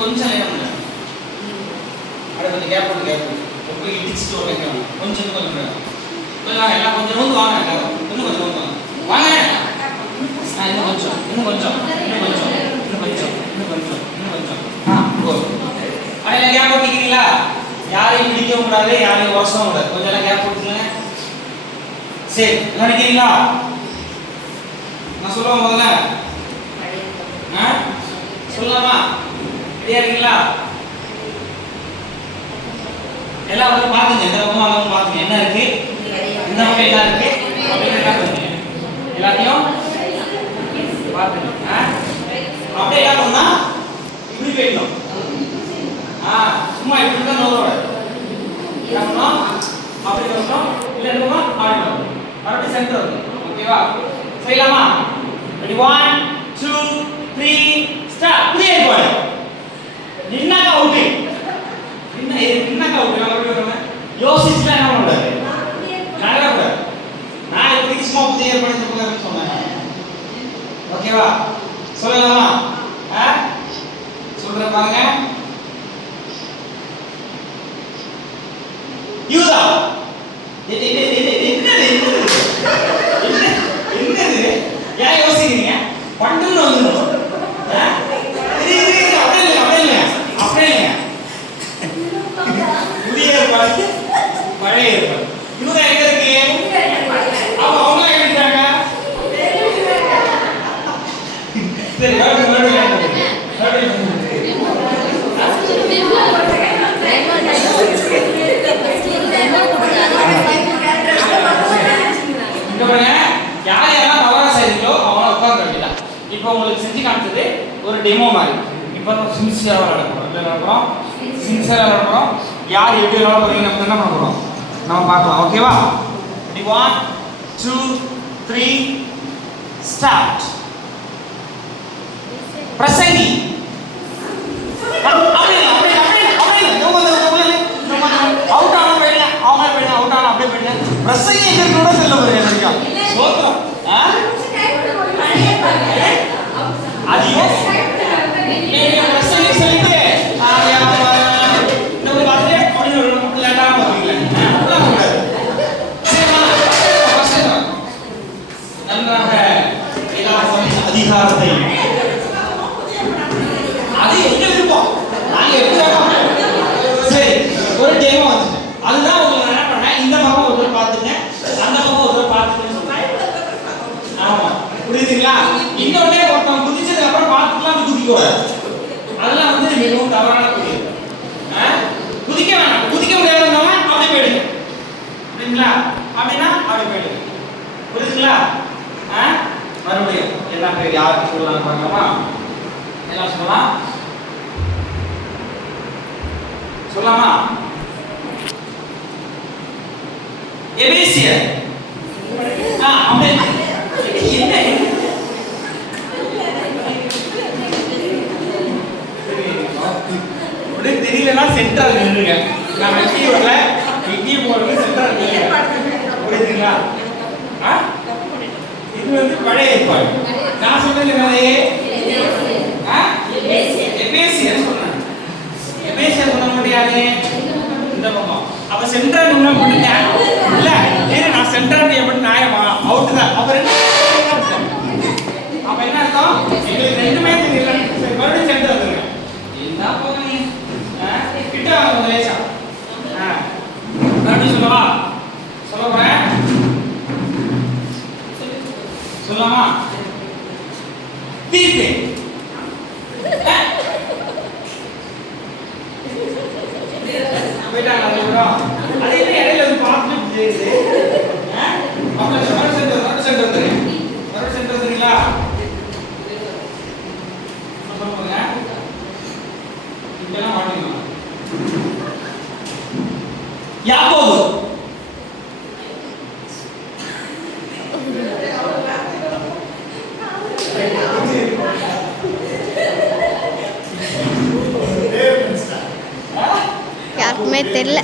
கொஞ்சம் நேரம் இல்லை அப்படியே கொஞ்சம் கேப் போய் இடிச்சுட்டு ஒரு கொஞ்சம் கொஞ்சம் வாங்க எல்லாம் கொஞ்சம் வந்து வாங்க எல்லாரும் இன்னும் கொஞ்சம் வந்து வாங்க இன்னும் கொஞ்சம் இன்னும் கொஞ்சம் இன்னும் கொஞ்சம் இன்னும் கொஞ்சம் இன்னும் கொஞ்சம் இன்னும் கொஞ்சம் அப்படியே கேப் போட்டிக்கிறீங்களா? யாரையும் பிடிக்கவும் கூடாது, யாரையும் உரசவும் கூடாது. கொஞ்சம் எல்லாம் கேப் போட்டுக்கங்க. சரி, எல்லாம் நினைக்கிறீங்களா? நான் சொல்லுவேன் முதல்ல. சொல்லலாமா? ரெடியா இருக்கீங்களா? எல்லாம் வந்து பாத்துங்க, இந்த பக்கம் அவங்க பாத்துங்க என்ன இருக்கு, இந்த பக்கம் என்ன இருக்கு அப்படின்னு பாத்துங்க. எல்லாத்தையும் பாத்துங்க. அப்படியே என்ன பண்ணா இப்படி போயிடணும். சும்மா இப்படி தான் நோரோட பண்ணணும். அப்படி பண்ணணும். இல்லை என்னமா ஆடணும். மறுபடியும் சென்டர் வரும். ஓகேவா? செய்யலாமா? Ready 1 2 3 start. புதிய ஏற்பாடு. நின்னாக்க அவுட். நின்னாக்க அவுட். நான் மறுபடியும் வரேன். யோசிச்சுட்டா என்ன பண்ணக்கூடாது? நகரக்கூடாது. நான் இப்போதைக்கு சும்மா புதிய ஏற்பாடு சொன்னேன். ஓகேவா? சொல்லலாமா? சொல்றேன் பாருங்க. யூதா என்னது ஏன் யோசிக்கிறீங்க? பண்டுன்னு வந்துடும். அப்படியே புதிய ஏற்பாடு பழைய ஏற்பாடு. யூதா எங்க இருக்கு? அவங்க எழுதிட்டாங்க. சரி யார் யாரெல்லாம் தவறா செய்றீங்களோ அவங்கள உட்கார்ந்து வேண்டியதான். இப்போ உங்களுக்கு செஞ்சு காமிச்சது ஒரு டெமோ மாதிரி. இப்போ சின்சியரா நடக்கிறோம். சின்சியரா நடக்கிறோம். யார் எப்படி வேணாலும் போறீங்க நம்ம என்ன பண்ண போறோம் நம்ம பார்க்கலாம். ஓகேவா? 1 2 3 ஸ்டார்ட். பிரசங்கி பிரசங்கி கூட செல்ல முடியாது. சோத்ரம் அதையும் பிரசங்கி சொல்லிட்டு நம்ம பார்த்துட்டு அப்படின்னு லேட்டாக போவீங்களே நன்றாக அதிகாரத்தை அது எங்க விருப்பம் நாங்க எப்படி சரி ஒரு டேமோ வந்து அதுதான் உங்களுக்கு என்ன பண்ணேன். இந்த பக்கம் ஒருத்தர் பார்த்துங்க, அந்த பக்கம் ஒருத்தர் பார்த்துங்கன்னு சொன்னேன். ஆமா புரியுதுங்களா? இன்னொன்னே ஒருத்தன் குதிச்சதுக்கு அப்புறம் பார்த்துக்கலாம் குதிக்கூடாது. அதெல்லாம் வந்து மிகவும் தவறான குதிப்பு. குதிக்க வேணாம். குதிக்க முடியாதவங்க அப்படியே போயிடுங்க. புரியுதுங்களா? அப்படின்னா அப்படியே போயிடுங்க. புரியுதுங்களா? மறுபடியும் என்ன பேர் யாருக்கு சொல்லலாம் பார்க்கலாமா? எல்லாம் சொல்லலாம். சொல்லலாமா? எபேசியர் அப்படியே என்ன உடனே தெரியலன்னா சென்ட்ரல் நின்றுங்க. நான் வெட்டி வரல, வெட்டி போறது சென்ட்ரல் நில்லுங்க. புரியுதுங்களா? இது வந்து பழைய ஏற்பாடு. நான் சொன்னது என்னது? எபேசியர் சொன்னேன். எபேசியர் சொன்ன முடியாது இந்த பக்கம். அப்ப சென்ட்ரல் நின்னா பண்ணுங்க. இல்ல ஏன் நான் சென்ட்ரல் எப்படி நியாயமா அவுட் தான். அப்புறம் என்ன அர்த்தம்? அப்ப என்ன அர்த்தம்? எங்களுக்கு ரெண்டுமே தெரியல. மறுபடியும் சென்டர் வந்துருங்க. என்ன போங்க நீ கிட்ட வாங்க லேசா. மறுபடியும் சொல்லவா? சொல்ல போறேன். சொல்லலாமா? தீர்ப்பு போயிட்டாங்க. அது என்ன இடையில வந்து பார்த்துட்டு மறுபடியும் சென்டர் வந்துருங்களா? சொல்லுங்க இப்பெல்லாம் மாட்டீங்க. யாக்கோபு யாருக்குமே தெரியல.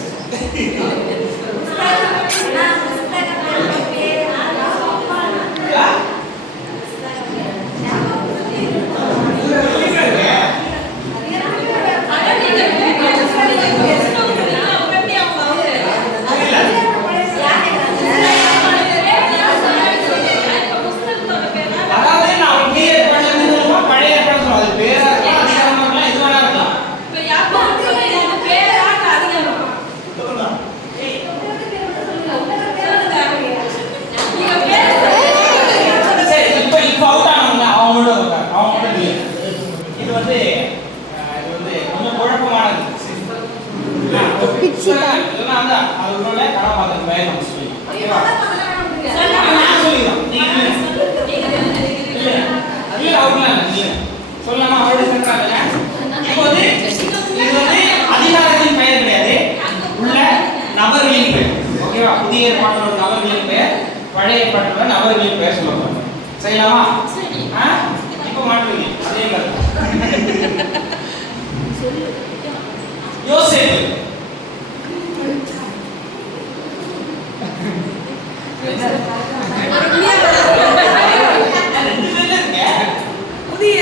டவுட்லாம் இல்லை சொல்லலாமா அவரோட சொல்றாங்க. இப்போ வந்து இது வந்து அதிகாரத்தின் பெயர் கிடையாது, உள்ள நபர்களின் பெயர். ஓகேவா? புதிய ஏற்பாட்டில் நபர்களின் பெயர், பழைய ஏற்பாட்டில் நபர்களின் பெயர் சொல்லலாம். சரிலாமா? இப்போ மாட்டுவீங்க அதே மாதிரி. யோசேப்பு புதிய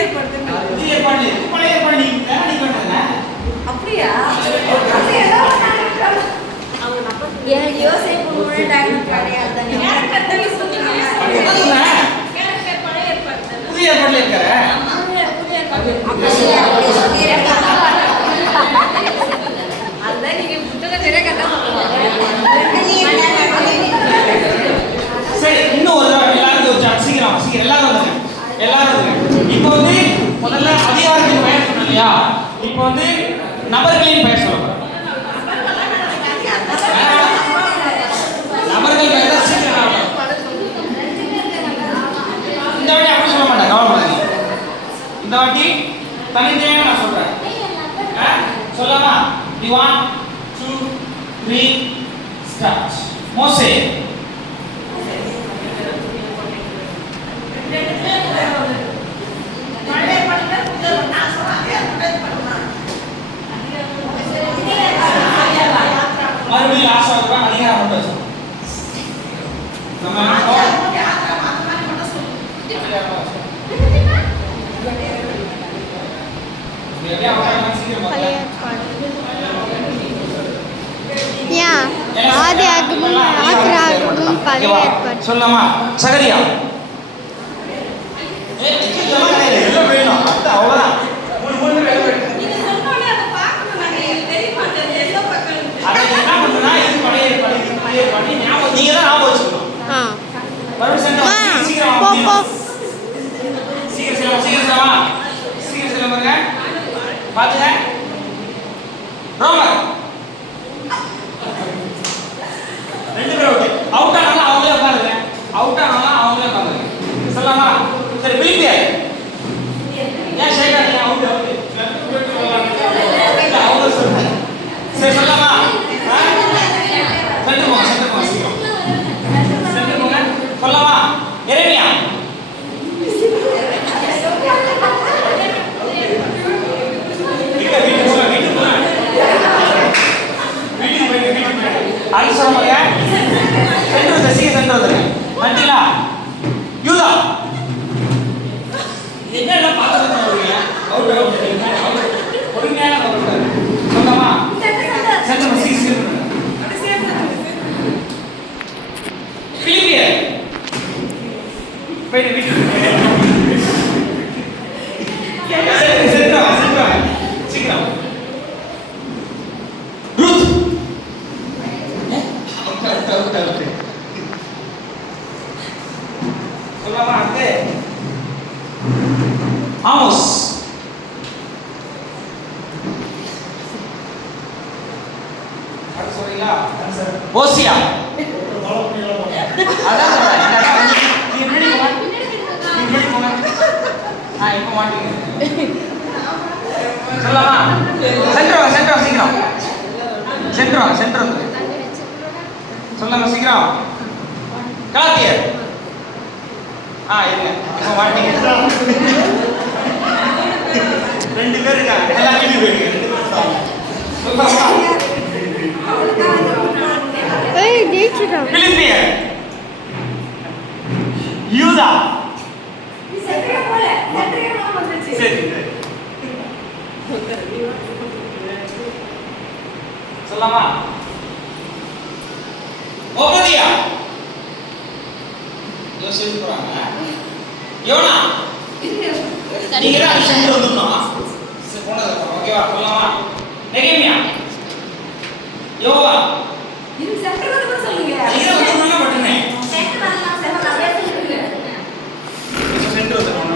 ஏற்பாடு பழைய ஏற்பாடு நீங்க பண்றீங்க அப்படியா? யோசேப்பு முன்னாடி கிடையாது. புதிய ஏற்பாடுல இருக்காரு. அதான் நீங்க புத்தகம் நிறைய கதை சொல்லுவாங்க. சரி, இன்னும் ஒரு எல்லாரும் ஒரு சீக்கிரம் சீக்கிரம் எல்லாரும் வந்துங்க, எல்லாரும் வந்துங்க. இப்போ வந்து முதல்ல அதிகாரத்தின் பெயர் சொன்னோம் இல்லையா? இப்போ வந்து நபர்களின் பெயர் சொல்லணும். நபர்கள் பெயர் தான் சீக்கிரம். இந்த வாட்டி அப்படி சொல்ல மாட்டேன், கவலைப்படாதீங்க. இந்த வாட்டி தனித்தனியாக நான் சொல்றேன். சொல்லலாமா? 1 2 3 ஸ்டார்ட். மோசே. மறுபடியும் லாஸ்ட் ஆகுறா அதிகாரம் மட்டும் பேசணும். நம்ம பழைய ஏற்பாடு. ஏன் ஆதியாகமம் ஆதியாகமம் பழைய ஏற்பாடு. சொல்லலாமா? சகரியா. எல்லாம் வேணும். அவ்வளவுதான். அதை என்ன பண்ணுனா இது பழைய ஏற்பாடு, இது புதிய ஏற்பாடு ஞாபகம் நீங்க தான் ஞாபகம் வச்சுக்கணும். மறுபடியும் சீக்கிரம் போ போ. சீக்கிரம் சொல்லுங்க பாத்துங்க. ரோமர் 2 பேர் அவுட் ஆனாலும் அவங்களே உட்காருங்க, அவுட் ஆனாலும் அவங்களே உட்காருங்க. சொல்லலாமா? சரி, பிலிப்பியர். ஏன் ஷேகாதீங்க? அவுட் அவங்க சொல்லுங்க. சரி, சொல்லலாமா? சென்று போங்க சீக்கிரம். சென்று போங்க. சொல்லலாமா? எரேமியா. அது சொல்லுங்க. சென்று வந்து சீக்கிரம் சென்று வந்துருங்க. வந்துட்டீங்களா? யூதா. என்ன பார்த்து வருவீங்க? அவுட் பொறுமையான அவுட். சொல்லலாமா? சென்று சீக்கிரம். பிலிப்பியர். போயிட்டு வீட்டுக்கு சீக்கிரம். ரூத். சொல்லலாமா? அடுத்து ஆமோஸ். அடுத்து சொல்றீங்களா? ஓசியா. அதான் சொல்றேன். நீங்க பின்னாடி போங்க. இப்போ மாட்டீங்க. சொல்லலாமா? சென்டர் சீக்கிரம். சென்டர் சொல்லலாமா? சீக்கிரம். கலாத்தியர். இருங்க, இப்போ மாட்டீங்க. 2 பேர் இருக்காங்க, எல்லாம் வீட்டுக்கு போயிடுங்க. சொல்லலாமா? பிலிப்பியர். யூதா. சரி, சொல்லலாமா? ஓபதியா. யோசிச்சு போறாங்க. யோனா. நீங்க தான் சென்று வந்துடணும். போனது ஓகேவா? சொல்லலாமா? நெகேமியா. யோவா. இது சென்டர் வந்து சொல்லுங்க. நீங்க வந்துடணும் மட்டுமே. சென்டர் வரலாம் சென்டர் சொல்லுங்க. சென்டர் வந்துடணும்.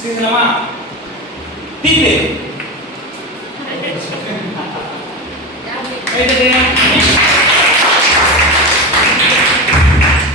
சீக்கிரமா. தீபே. வெயிட்